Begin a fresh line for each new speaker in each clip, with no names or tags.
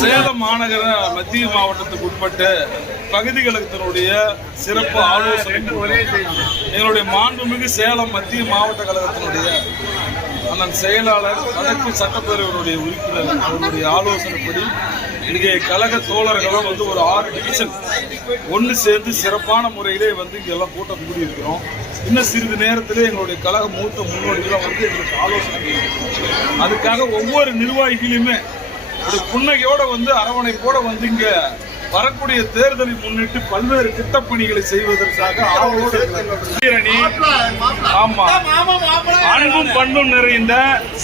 சேலம் மாநகர மத்திய மாவட்டத்துக்கு உட்பட்ட பகுதிகளுக்கினுடைய சிறப்பு ஆலோசனை எங்களுடைய மாண்புமிகு சேலம் மத்திய மாவட்ட கழகத்தினுடைய அண்ணன் செயலாளர் வடக்கு சட்டப்பேரவையினுடைய உறுப்பினர் அவருடைய ஆலோசனைப்படி இன்றைய கழக தோழர்களும் வந்து ஒரு ஆறு டிவிஷன் ஒன்று சேர்ந்து சிறப்பான முறையிலே வந்து இங்கெல்லாம் கூட்டம் கூடியிருக்கிறோம். இன்னும் சிறிது நேரத்திலே எங்களுடைய கழக மூத்த முன்னோடிகளும் வந்து எங்களுக்கு ஆலோசனை அதுக்காக ஒவ்வொரு நிர்வாகிகளையுமே ஒரு புன்னகையோட வந்து அரவணைப்போட வந்து இங்கே வரக்கூடிய தேர்தலை முன்னிட்டு பல்வேறு திட்டப்பணிகளை செய்வதற்காக. ஆமா. அன்பும் பண்பும் நிறைந்த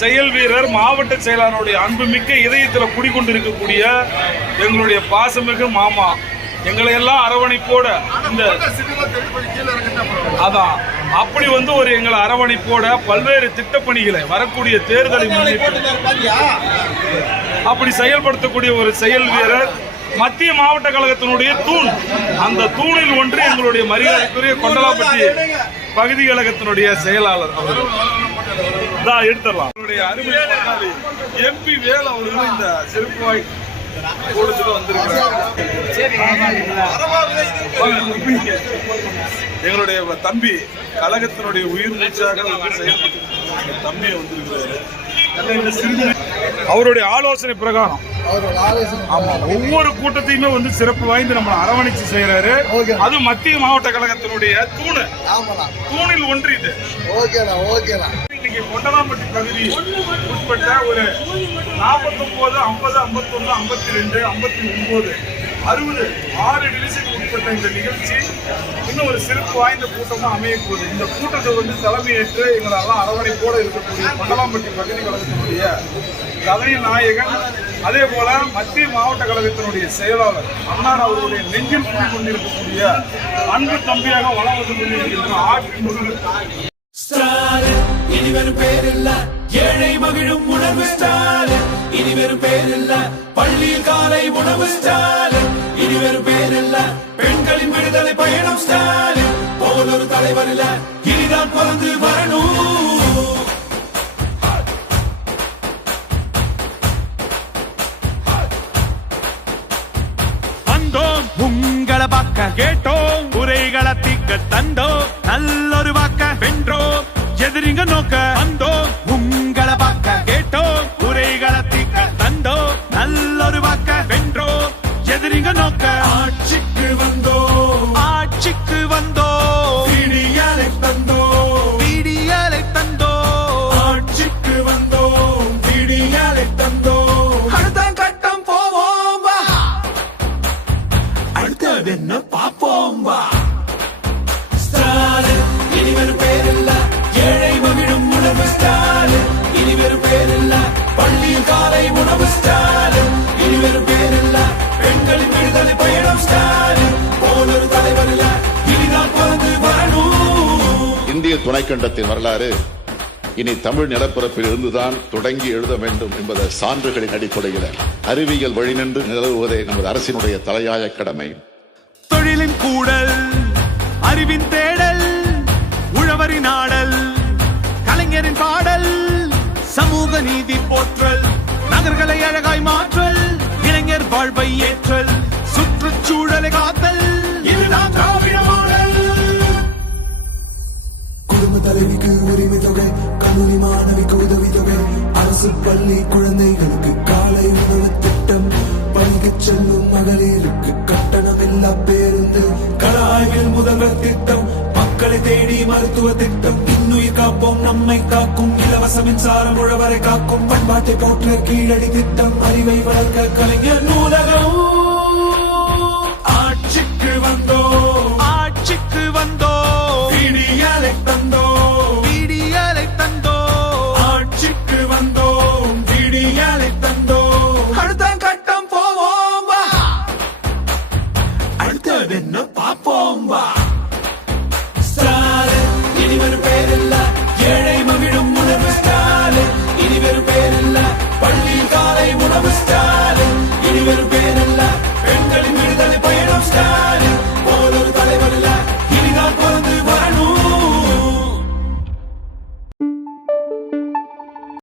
செயல் வீரர் மாவட்ட செயலாளருடைய அன்புமிக்க இதயத்துல குடிக்கொண்டிருக்கக்கூடிய எங்களுடைய பாசமிகு மாமா. எங்களை எல்லாம் அரவணைப்போட இந்த அதான். அப்படி வந்து ஒரு எங்களை அரவணைப்போட பல்வேறு திட்டப்பணிகளை வரக்கூடிய தேர்தலை முன்னிட்டு அப்படி செயல்படுத்தக்கூடிய ஒரு செயல் வீரர் மத்திய மாவட்ட கழகத்தினுடைய தூண். அந்த தூணில் ஒன்று எங்களுடைய மரியாதைக்குரிய கொண்டலாப்பட்டி பகுதி கழகத்தினுடைய செயலாளர் அவர் தான் எடுத்துடலாம். அவருடைய அருமை எம்பி வேல் அவர்களும் இந்த செருப்பு வாய் எங்களுடைய தம்பி கழகத்தினுடைய உயிர் மூச்சாக வந்து தம்பி வந்திருக்கிறாரு. அவருடைய ஆலோசனை பிரகாரம் ஆமா ஒவ்வொரு கூட்டத்தையுமே வந்து சிறப்பு வாய்ந்து நம்ம அரவணைச்சு செய்யறாரு. அது மத்திய மாவட்ட கழகத்தினுடைய தூணு. தூணில் ஒன்று இது.
ஓகேண்ணா ஓகேண்ணா.
இன்னைக்கு கொண்டலாம்பட்டி பகுதி உட்பட்ட ஒரு நாற்பத்தொன்பது ஐம்பது ஐம்பத்தொன்னு ஐம்பத்தி ரெண்டு ஐம்பத்தி ஒன்பது அறுபது ஆறு டிவிஷன் உட்பட்ட இந்த நிகழ்ச்சி இன்னும் ஒரு சிறப்பு வாய்ந்த கூட்டமா அமைய போகுது. இந்த கூட்டத்தை வந்து தலைமையேற்று எங்களெல்லாம் அரவணைப்போடு இருக்கக்கூடிய கொண்டலாம்பட்டி பகுதி கழகத்தினுடைய கலை நாயகன் அதே போல மத்திய மாவட்ட கழகத்தினுடைய செயலாளர் அண்ணார் அவர்களுடைய நெஞ்சில் குடி கொண்டிருக்கக்கூடிய அன்பு தம்பியாக வளம் வந்து கொண்டிருக்கின்ற ஆட்சி
இனி வெறும் பேரில்ல. ஏழை மகிழும் உணர்வு ஸ்டாலின் இனி வெறும் பேரில்ல. பள்ளியில் காலை உணவு ஸ்டாலின் இனி வெறும் பேரில்ல. பெண்களின் விடுதலை பயணம் ஸ்டாலின் போலொரு தலைவர் இல்ல இனிதான் பிறந்து வரணும்.
உங்களை பார்க்க கேட்டோம் குறைகளை தீக்க தந்தோம். நல்லொரு வாக்க வென்றோம். எதிரிங்க நோக்க வந்தோம்.
அடுத்தது என்ன பாப்போம் வா ஸ்டாலின் இனி வெறும் பேரில்ல. ஏழை மகிழும் உணவு ஸ்டாலின் இனி வெறும் பேரில்ல. பள்ளியில் காலை உணவு ஸ்டாலின் இனி வெறும் பேரில்ல. பெண்களின் விடுதலை பயணம் ஸ்டாலின் போலொரு தலைவர் இல்ல இனிதான் பிறந்து வரணும்.
இந்திய துணைக்கண்டத்தின் வரலாறு இனி தமிழ் நிலப்பரப்பில் இருந்துதான் தொடங்கி எழுத வேண்டும் என்பத சான்றுகளின் அடிப்படையில் அறிவியல் வழிநின்று நிலவுவதே நமது அரசினுடைய தலையாய கடமை.
தொழிலின் கூடல் அறிவின் தேடல் உழவரின் ஆடல் கலைஞரின் பாடல் சமூக நீதி போற்றல் நகர்களை அழகாய் மாற்றல் இளைஞர் வாழ்வை ஏற்றல் சுற்றுச்சூழலை காத்தல்.
மருத்துவ திட்டம். இன்னுயிர் காப்போம் நம்மை காக்கும். இலவச மின்சாரம் உழவரை காக்கும். பண்பாட்டை போற்ற கீழடி திட்டம். அறிவை வளர்க்க கலைஞர் நூலகம்.